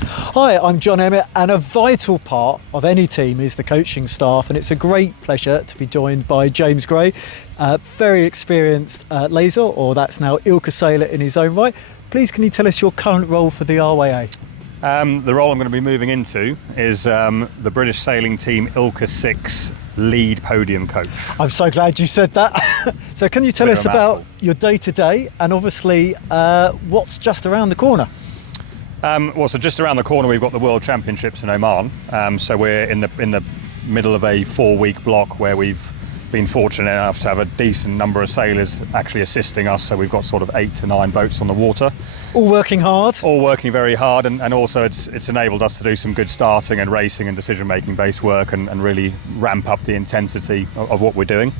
Hi, I'm John Emmett, and a vital part of any team is the coaching staff, and it's a great pleasure to be joined by James Gray, very experienced laser, or that's now ILCA sailor in his own right. Please, can you tell us your current role for the RYA? The role I'm going to be moving into is the British sailing team ILCA 6 lead podium coach. I'm so glad you said that. So can you tell us about your day-to-day, and obviously what's just around the corner? So just around the corner we've got the World Championships in Oman. So we're in the middle of a 4-week block where we've been fortunate enough to have a decent number of sailors actually assisting us. So we've got sort of 8 to 9 boats on the water. All working hard? All working very hard, and also it's enabled us to do some good starting and racing and decision-making based work and really ramp up the intensity of what we're doing.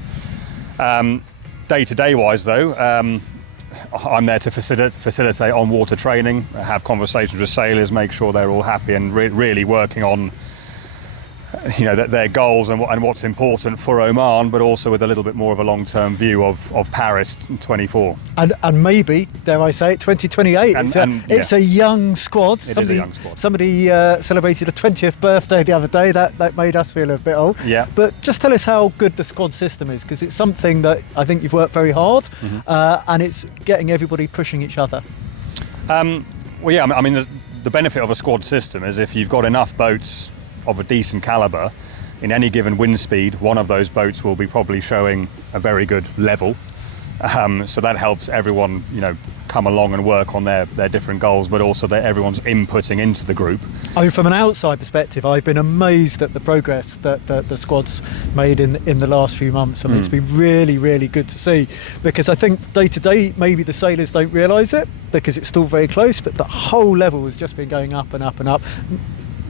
Day-to-day wise though, I'm there to facilitate on-water training, have conversations with sailors, make sure they're all happy, and really working on their goals and what's important for Oman, but also with a little bit more of a long-term view of Paris 24. And maybe, dare I say it, 2028. It's a young squad. It is a young squad. Somebody celebrated a 20th birthday the other day. That made us feel a bit old. Yeah. But just tell us how good the squad system is, because it's something that I think you've worked very hard, and it's getting everybody pushing each other. The benefit of a squad system is if you've got enough boats of a decent calibre, in any given wind speed, one of those boats will be probably showing a very good level. So that helps everyone, come along and work on their different goals, but also that everyone's inputting into the group. I mean, from an outside perspective, I've been amazed at the progress that the squad's made in the last few months. I mean, it's been really, really good to see, because I think day to day, maybe the sailors don't realise it because it's still very close, but the whole level has just been going up and up and up.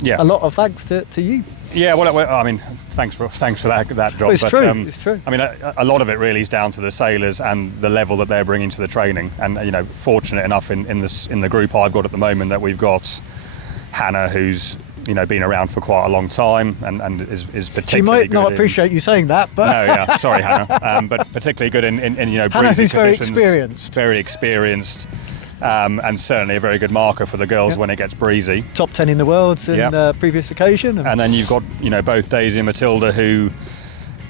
Yeah, a lot of thanks to you. Yeah, well, I mean, thanks for that job. Well, it's true. It's true. I mean, a lot of it really is down to the sailors and the level that they're bringing to the training. And fortunate enough in the group I've got at the moment that we've got Hannah, who's been around for quite a long time and is particularly. She might not appreciate you saying that, but no, yeah, sorry, Hannah, but particularly good in Hannah, who's very experienced. Very experienced. And certainly a very good marker for the girls when it gets breezy. Top 10 in the world in the previous occasion. And then you've got both Daisy and Matilda, who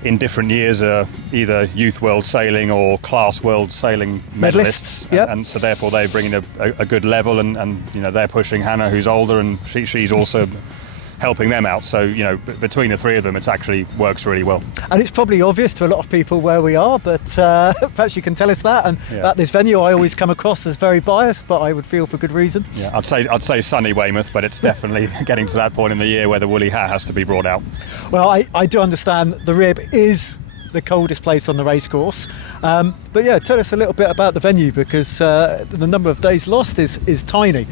in different years are either Youth World Sailing or Class World Sailing medalists. And so therefore they bring in a good level, and they're pushing Hannah, who's older, and she's also helping them out. So, between the three of them, it actually works really well. And it's probably obvious to a lot of people where we are, but perhaps you can tell us that. And about this venue, I always come across as very biased, but I would feel for good reason. Yeah, I'd say sunny Weymouth, but it's definitely getting to that point in the year where the woolly hat has to be brought out. Well, I do understand the Rib is the coldest place on the racecourse, but yeah, tell us a little bit about the venue, because the number of days lost is tiny.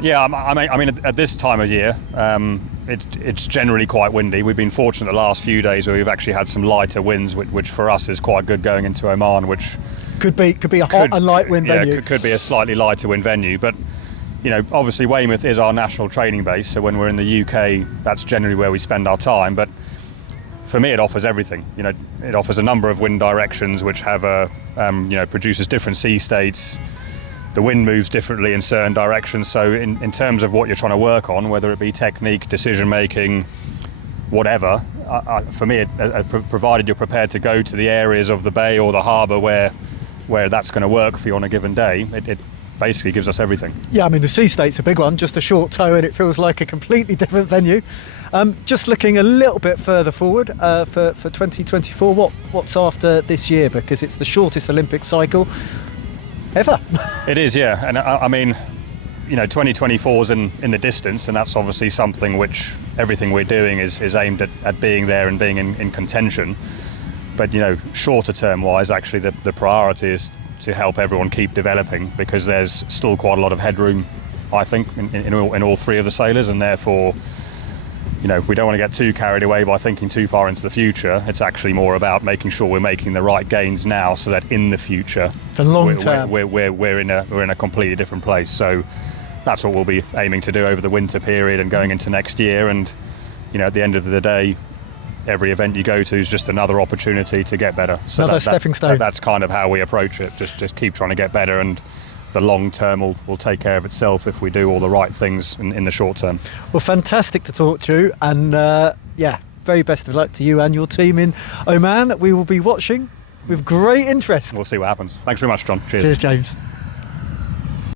Yeah, I mean, at this time of year, it's generally quite windy. We've been fortunate the last few days where we've actually had some lighter winds, which for us is quite good going into Oman, which could be a hot and light wind venue. Yeah, could be a slightly lighter wind venue, but obviously Weymouth is our national training base, so when we're in the UK, that's generally where we spend our time. But for me, it offers everything. It offers a number of wind directions, which have produces different sea states. The wind moves differently in certain directions. So in terms of what you're trying to work on, whether it be technique, decision making, whatever, for me, provided you're prepared to go to the areas of the bay or the harbour where that's going to work for you on a given day, it basically gives us everything. Yeah, I mean, the sea state's a big one, just a short tow, and it feels like a completely different venue. Just looking a little bit further forward for 2024, what's after this year? Because it's the shortest Olympic cycle ever. It is, yeah. And I mean, 2024 is in the distance, and that's obviously something which everything we're doing is aimed at being there and being in contention. But, shorter term wise, actually the priority is to help everyone keep developing, because there's still quite a lot of headroom, I think, in all three of the sailors, and therefore we don't want to get too carried away by thinking too far into the future. It's actually more about making sure we're making the right gains now, so that in the future, for long term, we're in a completely different place. So that's what we'll be aiming to do over the winter period and going into next year. And at the end of the day, every event you go to is just another opportunity to get better. So another stepping stone. That's kind of how we approach it. Just keep trying to get better, and the long term will take care of itself if we do all the right things in the short term. Well, fantastic to talk to you, and very best of luck to you and your team in Oman. We will be watching with great interest. We'll see what happens. Thanks very much, John. Cheers. Cheers, James.